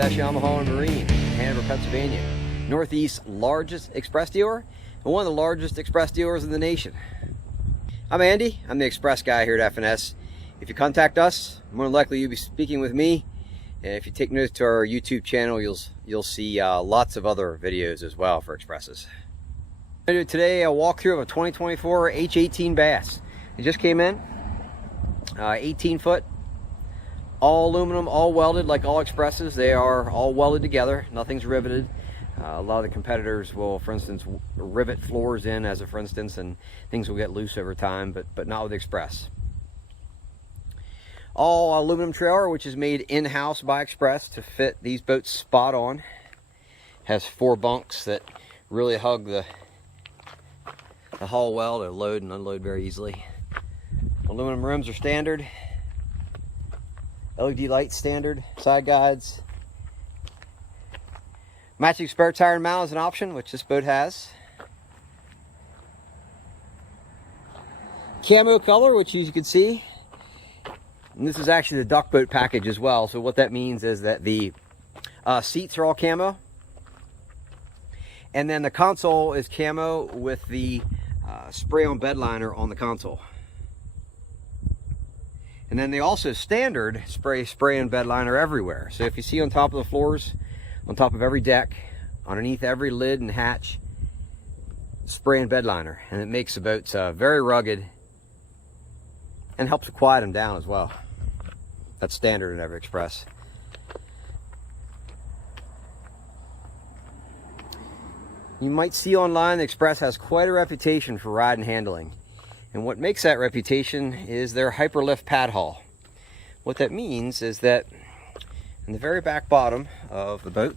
to S Yamaha and Marine, Hanover, Pennsylvania. Northeast's largest express dealer and one of the largest express dealers in the nation. I'm Andy. I'm the express guy here at F&S. If you contact us, more than likely you'll be speaking with me. And if you take notes to our YouTube channel, you'll see lots of other videos as well for expresses. I'm going to do today a walkthrough of a 2024 H18 Bass. It just came in, 18 foot, all aluminum, all welded like all expresses. They are all welded together, nothing's riveted. A lot of the competitors will, for instance, rivet floors in, as a for instance, and things will get loose over time, but not with Express. All aluminum trailer, which is made in-house by Express to fit these boats spot on. Has 4 bunks that really hug the hull well to load and unload very easily. Aluminum rims are standard. LED lights standard. Side guides. Matching spare tire and mount is an option, which this boat has. Camo color, which as you can see, and this is actually the duck boat package as well. So what that means is that the seats are all camo, and then the console is camo with the spray-on bed liner on the console. And then they also standard spray-on bed liner everywhere. So if you see on top of the floors, on top of every deck, underneath every lid and hatch, spray and bed liner, and it makes the boats very rugged and helps to quiet them down as well. That's standard in every Express. You might see online the Express has quite a reputation for ride and handling, and what makes that reputation is their hyperlift pad haul. What that means is that in the very back bottom of the boat,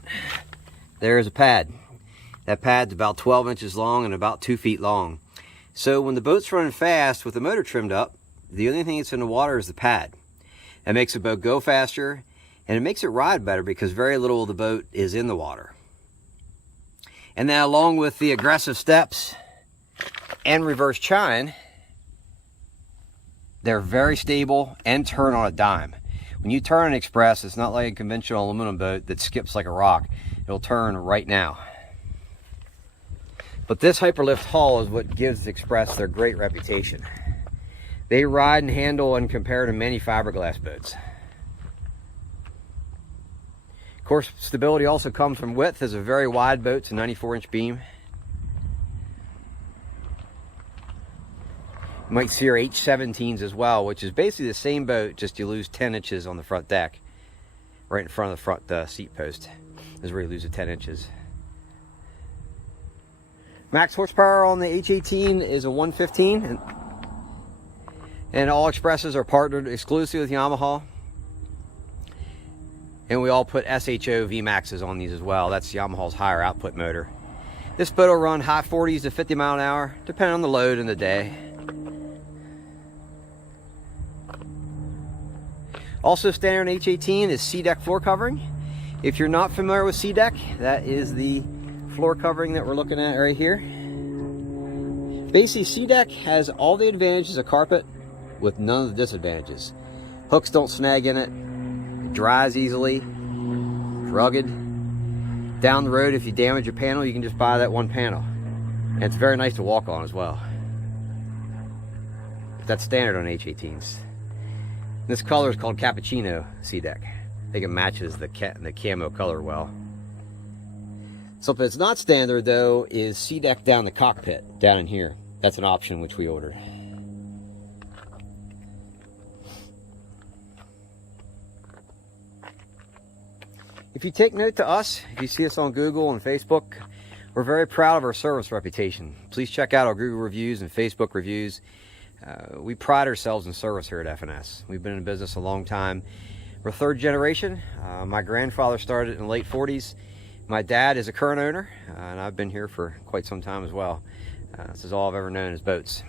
there is a pad. That pad's about 12 inches long and about 2 feet long. So when the boat's running fast with the motor trimmed up, the only thing that's in the water is the pad. That makes the boat go faster, and it makes it ride better because very little of the boat is in the water. And then along with the aggressive steps and reverse chine, they're very stable and turn on a dime. When you turn an Express, it's not like a conventional aluminum boat that skips like a rock. It'll turn right now. But this hyperlift hull is what gives Express their great reputation. They ride and handle and compare to many fiberglass boats. Of course, stability also comes from width. As a very wide boat, it's a 94-inch beam. You might see our H18s as well, which is basically the same boat, just you lose 10 inches on the front deck. Right in front of the front seat post is where you lose the 10 inches. Max horsepower on the H18 is a 115, and all Expresses are partnered exclusively with Yamaha. And we all put SHO Vmaxes on these as well. That's Yamaha's higher output motor. This boat will run high 40s to 50 mile an hour, depending on the load and the day. Also standard on H18 is C-deck floor covering. If you're not familiar with C-deck, that is the floor covering that we're looking at right here. Basically, C-deck has all the advantages of carpet with none of the disadvantages. Hooks don't snag in it. It dries easily. It's rugged. Down the road, if you damage a panel, you can just buy that one panel. And it's very nice to walk on as well. But that's standard on H18s. This color is called Cappuccino C-deck. I think it matches the camo color well. Something that's not standard though is C-deck down the cockpit, down in here. That's an option which we ordered. If you take note to us, if you see us on Google and Facebook, we're very proud of our service reputation. Please check out our Google reviews and Facebook reviews. We pride ourselves in service here at F&S. We've been in business a long time. We're third generation. My grandfather started in the late 40s. My dad is a current owner, and I've been here for quite some time as well. This is all I've ever known is boats.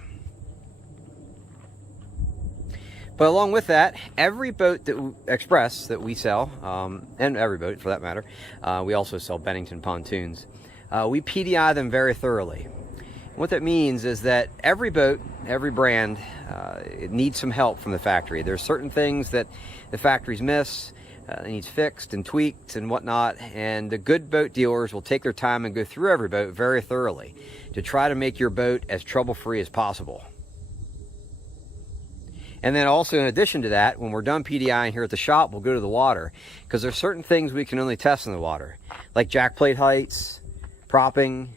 But along with that, every boat that Express that we sell, and every boat for that matter, we also sell Bennington pontoons. We PDI them very thoroughly. What that means is that every boat, every brand, it needs some help from the factory. There's certain things that the factories miss. It needs fixed and tweaked and whatnot, and the good boat dealers will take their time and go through every boat very thoroughly to try to make your boat as trouble-free as possible. And then also, in addition to that, when we're done PDIing here at the shop, we'll go to the water, because there's certain things we can only test in the water, like jack plate heights, propping,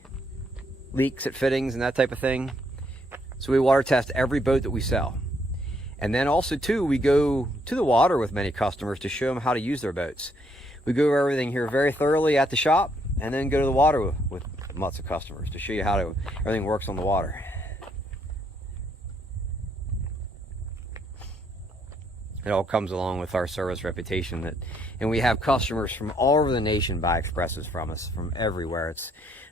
leaks at fittings, and that type of thing. So we water test every boat that we sell. And then also too, we go to the water with many customers to show them how to use their boats. We go over everything here very thoroughly at the shop, and then go to the water with lots of customers to show you how everything works on the water. It all comes along with our service reputation, and we have customers from all over the nation buy Xpresses from us, from everywhere.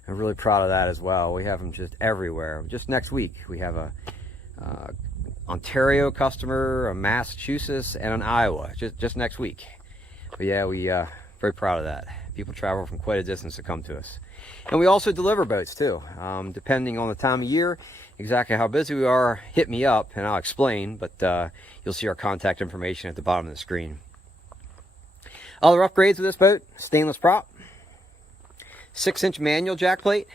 I'm really proud of that as well. We have them just everywhere. Just next week, we have a Ontario customer, a Massachusetts, and an Iowa, just next week. But yeah, we very proud of that. People travel from quite a distance to come to us. And we also deliver boats too. Depending on the time of year, exactly how busy we are, hit me up and I'll explain, but you'll see our contact information at the bottom of the screen. Other upgrades of this boat: stainless prop, 6-inch manual jack plate.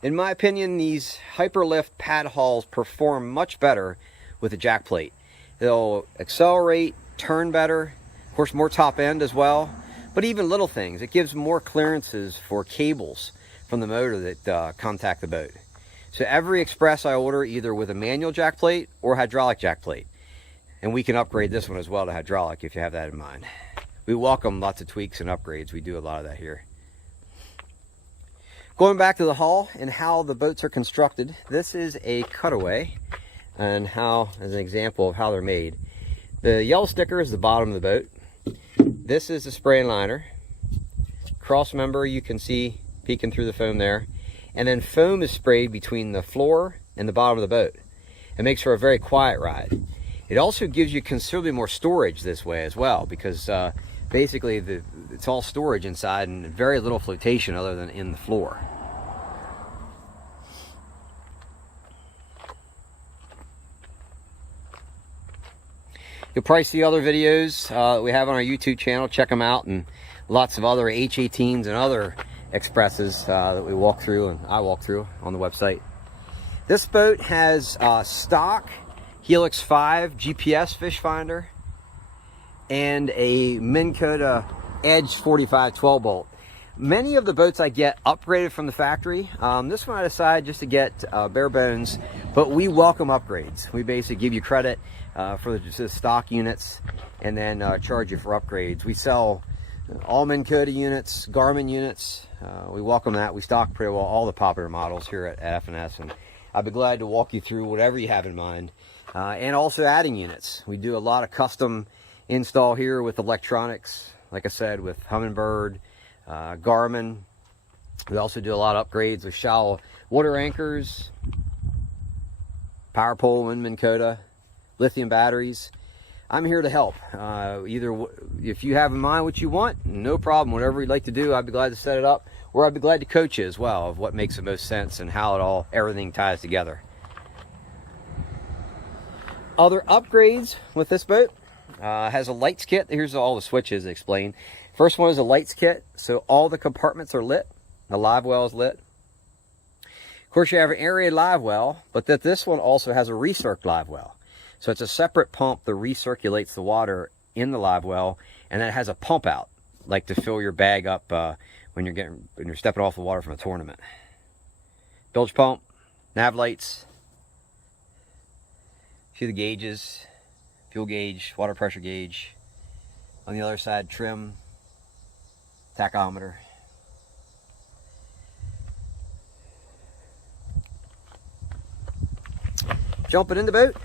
In my opinion, these Hyperlift pad hulls perform much better with a jack plate. They'll accelerate, turn better, of course more top end as well, but even little things. It gives more clearances for cables from the motor that contact the boat. So every Xpress I order either with a manual jack plate or hydraulic jack plate. And we can upgrade this one as well to hydraulic if you have that in mind. We welcome lots of tweaks and upgrades. We do a lot of that here. Going back to the hull and how the boats are constructed, this is a cutaway, and how, as an example of how they're made. The yellow sticker is the bottom of the boat. This is the spray and liner. Cross member you can see peeking through the foam there. And then foam is sprayed between the floor and the bottom of the boat. It makes for a very quiet ride. It also gives you considerably more storage this way as well, because basically it's all storage inside and very little flotation other than in the floor. You'll probably see other videos that we have on our YouTube channel. Check them out, and lots of other H18s and other Xpresses that we walk through, and I walk through on the website. This boat has stock Helix 5 GPS fish finder and a Minn Kota Edge 45 12 bolt. Many of the boats I get upgraded from the factory. This one I decided just to get bare bones, but we welcome upgrades. We basically give you credit for the stock units and then charge you for upgrades. We sell all Minn Kota units, Garmin units. We welcome that. We stock pretty well all the popular models here at F&S, and I'd be glad to walk you through whatever you have in mind. And also adding units. We do a lot of custom install here with electronics, like I said, with Humminbird, Garmin. We also do a lot of upgrades with SHO water anchors, power pole and Minn Kota, lithium batteries. I'm here to help. Either if you have in mind what you want, no problem. Whatever you'd like to do, I'd be glad to set it up, or I'd be glad to coach you as well of what makes the most sense and how everything ties together. Other upgrades with this boat, has a lights kit. Here's all the switches explained. First one is a lights kit, so all the compartments are lit. The live well is lit. Of course, you have an aerated live well, but this one also has a recirc live well. So it's a separate pump that recirculates the water in the live well, and then it has a pump out, like to fill your bag up when you're stepping off the water from a tournament. Bilge pump, nav lights. See the gauges, fuel gauge, water pressure gauge. On the other side, trim, tachometer. Jumping in the boat.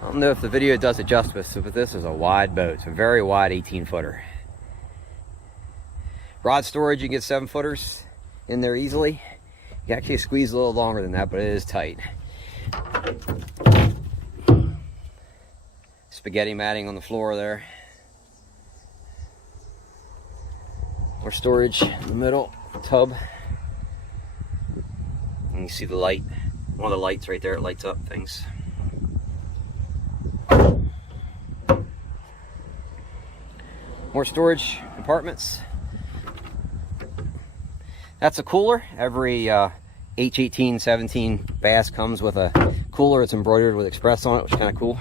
I don't know if the video does it justice, but this is a wide boat. It's a very wide 18-footer. Rod storage, you can get 7-footers in there easily. You can actually squeeze a little longer than that, but it is tight. Spaghetti matting on the floor there. More storage in the middle, tub. And you see the light, one of the lights right there, it lights up things. More storage compartments. That's a cooler. Every H18, 17 bass comes with a cooler. It's embroidered with Xpress on it, which is kind of cool.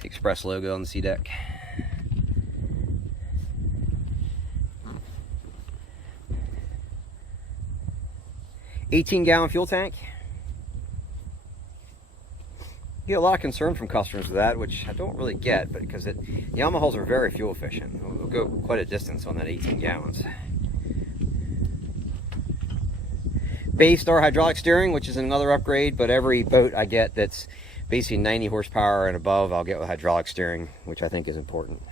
The Xpress logo on the sea deck. $18-gallon fuel tank. You get a lot of concern from customers with that, which I don't really get, but because Yamahas are very fuel efficient. We'll go quite a distance on that 18 gallons. Baystar hydraulic steering, which is another upgrade, but every boat I get that's basically 90 horsepower and above, I'll get with hydraulic steering, which I think is important.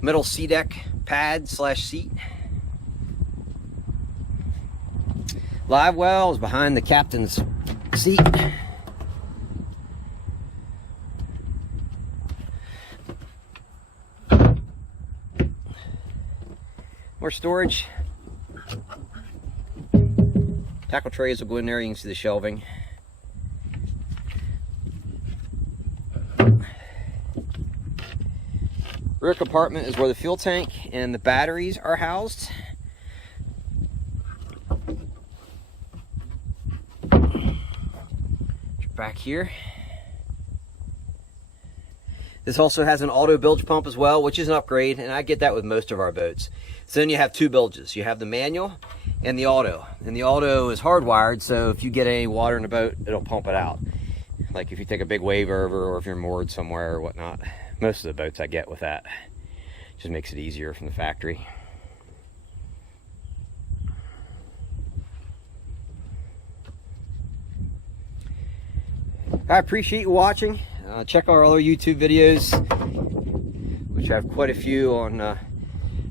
Middle sea deck pad / seat. Live well is behind the captain's seat. More storage. Tackle trays will go in there. You can see the shelving. Rear compartment is where the fuel tank and the batteries are housed. Back here. This also has an auto bilge pump as well, which is an upgrade, and I get that with most of our boats. So then you have two bilges. You have the manual and the auto. And the auto is hardwired, so if you get any water in the boat, it'll pump it out. Like if you take a big wave over, or if you're moored somewhere or whatnot. Most of the boats I get with that. Just makes it easier from the factory. I appreciate you watching. Check our other YouTube videos, which I have quite a few on,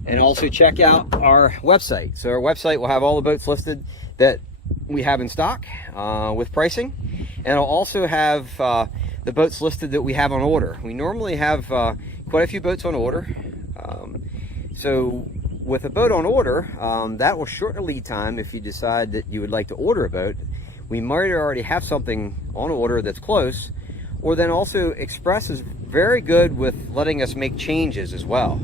and also check out our website. So our website will have all the boats listed that we have in stock with pricing, and it'll also have the boats listed that we have on order. We normally have quite a few boats on order. So with a boat on order, that will shorten the lead time if you decide that you would like to order a boat. We might already have something on order that's close, or then also Xpress is very good with letting us make changes as well.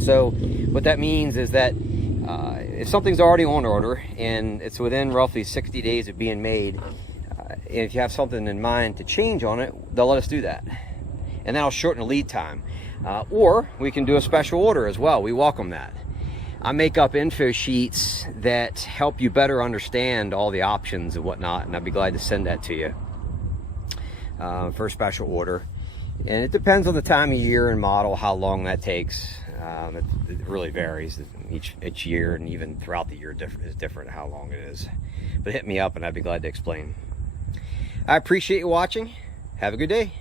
So what that means is that if something's already on order and it's within roughly 60 days of being made, and if you have something in mind to change on it, they'll let us do that. And that'll shorten the lead time. Or we can do a special order as well. We welcome that. I make up info sheets that help you better understand all the options and whatnot, and I'd be glad to send that to you for a special order. And it depends on the time of year and model how long that takes. It really varies each year, and even throughout the year is different how long it is. But hit me up and I'd be glad to explain. I appreciate you watching. Have a good day.